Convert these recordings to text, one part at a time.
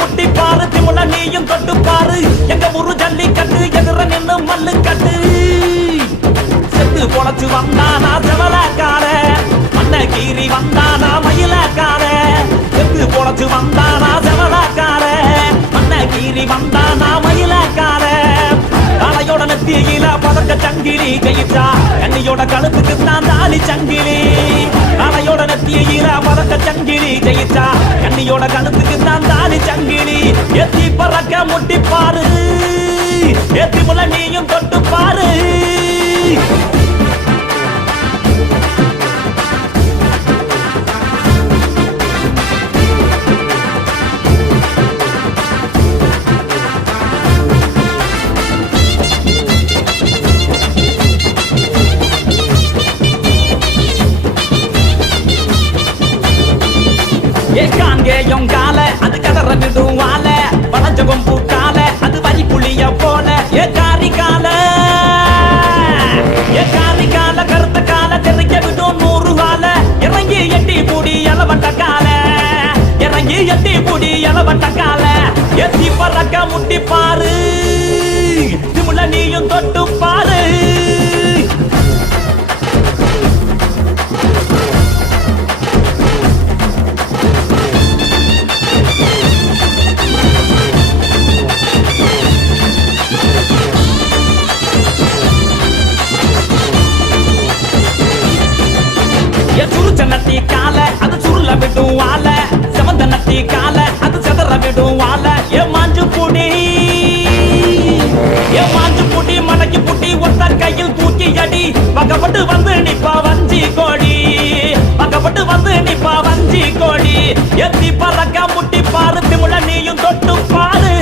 முட்டி பாரு திமுல நீயும் தொட்டு பாரு எங்க ஊரு ஜல்லிக்கட்டு எதிர நின்னு மல்லு கட்டு செத்து பொழைச்சு வந்தானா செவலக்கார மண்ண கீறி வந்தானா மயிலக்கார செத்து பொழைச்சு வந்தானா செவலக்கார மண்ண கீறி வந்தானா மயிலக்கார காளையோட நெத்தியில பதக்க சங்கிலி ஜெயிச்சா கண்ணியோட கழுத்துக்கு தான் தாலி சங்கிலி காளையோட நெத்தியில பதக்க சங்கிலி ஜெயிச்சா கண்ணியோட கழுத்துக்கு தான் தாலி சங்கிலி எத்தி பறக்க முட்டி பாரு எத்தி முல நீயும் தொட்டு பாரு கால அது கதற விடுவால வளஞ்சகம் பூக்கால அது வரி புளிய போல ஏ காரி கால கருத்த கால தெரிக்க விடும் 100 கால இறங்கி எட்டி பூடி எலவட்ட கால இறங்கி எட்டி பூடி எலவட்ட கால எத்தி பறக்க முட்டி பாரு திமுல நீயும் தொட்டு பாரு நட்டி கால அது சுருள விடும் வாழ செவந்த நட்டி கால அது செதற விடும் வாழ ஏ மாஞ்சு புடி மடக்கி புட்டி ஒத்த கையில் தூக்கி அடி பக்கப்பட்டு வந்து நிப்பா வஞ்சி கோடி பக்கப்பட்டு வந்து நிப்பா வஞ்சி கோடி எத்தி பறக்க முட்டி பாரு திமுல நீயும் தொட்டு பாரு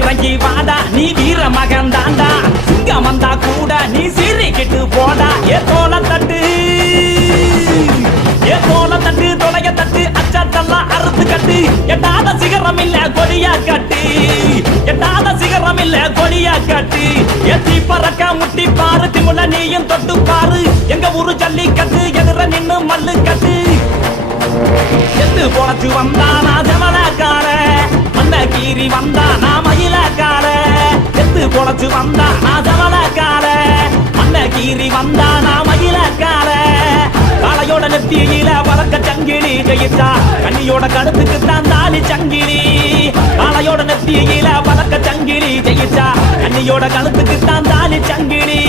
இறங்கி வாடா நீ வீர மகன் தாண்டா சிங்கம் வந்தா கூட நீ சீறிக்கிட்டு போடா ஏ தோல தட்டு தொலைய தட்டு அச்சத்தெல்லாம் அறுத்து கட்டு எட்டாத சிகரம் இல்ல கொடியா கட்டு எட்டாத சிகரம் இல்ல கொடியா கட்டு எத்தி பறக்க முட்டி பாரு திமுல நீயும் தொட்டு பாரு எங்க ஊரு ஜல்லிக்கட்டு எதிர நின்னு மல்லு கட்டு செத்து பொழைச்சு வந்தானா செவலக்கார மண்ண கீறி வந்தானா மயிலக்கார செத்து பொழைச்சு வந்தானா செவலக்கார மண்ண கீறி வந்தானா மயிலக்கார காளையோட நெத்தியில பறக்க சங்கிலி ஜெயிச்சா கண்ணியோட கழுத்துக்கு தான் தாலி சங்கிலி காளையோட நெத்தியில பறக்க சங்கிலி ஜெயிச்சா கண்ணியோட கழுத்துக்கு தான் தாலி சங்கிலி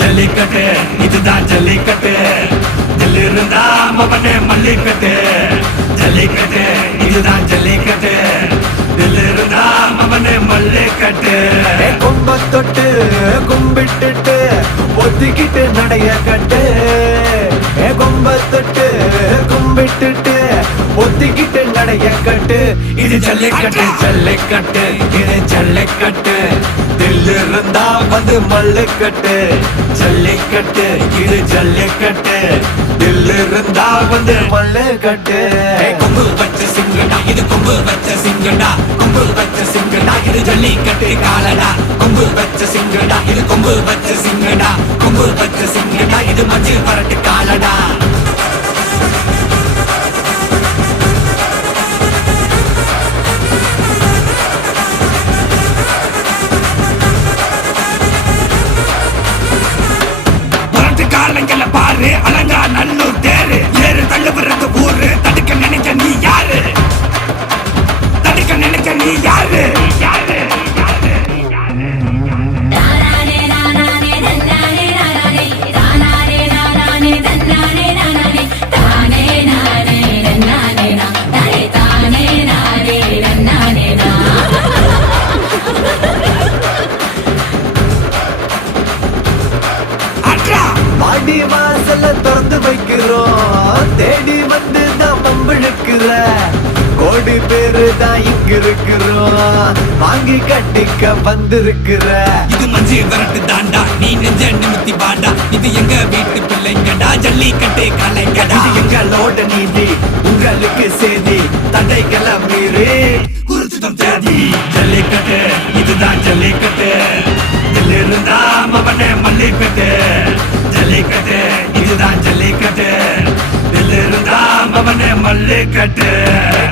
ஜல்லிக்கட்டு இதுதான் ஜல்லிக்கட்டு தில்லு இருந்தா மவனே மல்லிக்கட்டு ஜல்லிக்கட்டு இதுதான் ஜல்லிக்கட்டு தில்லு இருந்தா மவனே மல்லிக்கட்டு கொம்ப தொட்டு கும்பிட்டுட்டு ஒத்திக்கிட்டு நடைய கட்டு கொம்ப தொட்டு கும்பிட்டுட்டு ஒத்திக்கிட்டு நடைய கட்டு இது ஜல்லிக்கட்டு ஜல்லிக்கட்டு இது ஜல்லிக்கட்டு தில்லு இருந்தா வந்து மல்லுக்கட்டு ஜல்லிக்கட்டு இது ஜல்லிக்கட்டு தில்லு இருந்தா வந்து மல்லுக்கட்டு கொம்பு வச்ச சிங்கடா இது கொம்பு வச்ச சிங்கடா கொம்பு வச்ச சிங்கடா இது ஜல்லிக்கட்டு காலடா கொம்பு வச்ச சிங்கடா இது கொம்பு வச்ச சிங்கடா கொம்பு வச்ச சிங்கடா இது மஞ்சு பரட்டு காலடா பாரு அலங்கா நல்லூர் தேரு ஏறு தள்ளு விடுறது ஊரு தடுக்க நினைக்க நீ யாரு தடுக்க நினைக்க நீ யாரு யாரு வைக்கிறோம் தேடி வந்து தான் பம்பிழுக்கிற கோடி பேரு தான் இங்க இருக்கிறோம் வாங்கி கட்டிக்க வந்திருக்கிற இது மஞ்சு விரட்டு தாண்டா நீ நெஞ்ச நிமித்தி பாண்டா இது எங்க வீட்டு பிள்ளைங்கடா ஜல்லிக்கட்டு கலைங்கடா இது எங்களோட நீதி உங்களுக்கு செய்தி தடைகளை மீறி குறிச்சுதம் தேதி ஜல்லிக்கட்டு இதுதான் ஜல்லிக்கட்டு இதில் இருந்தா மவனே மல்லிக்கட்டு ஜல்லிக்கட்டு இதுதான் ஜல்லிக்கட்டு இதில் இருந்தா மவனே மல்லிக்கட்டு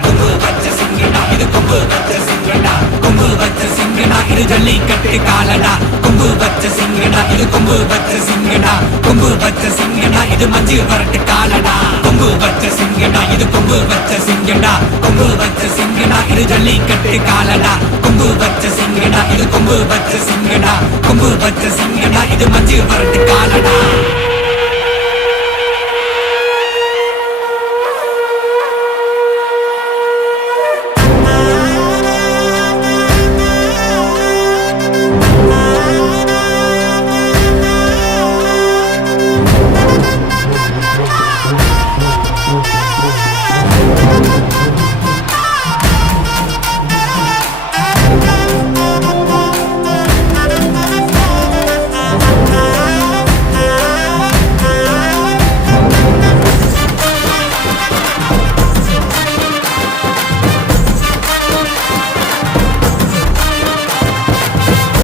கொம்பு வச்ச சிங்கடா இது கொம்பு வச்ச சிங்கடா கொம்பு வச்ச சிங்கடா இது ஜல்லிக்கட்டு காலடா கொம்பு வச்ச சிங்கடா இது கொம்பு வச்ச சிங்கடா கொம்பு வச்ச சிங்கடா இது மஞ்சு வரட்டு காலடா கொம்பு வச்ச சிங்கடா இது கொம்பு வச்ச சிங்கடா கொம்பு வச்ச சிங்கடா இது ஜல்லிக்கட்டு காலடா கொம்பு வச்ச சிங்கடா இது கொம்பு வச்ச சிங்கடா கொம்பு வச்ச சிங்கடா இது மஞ்சு வரட்டு காலடா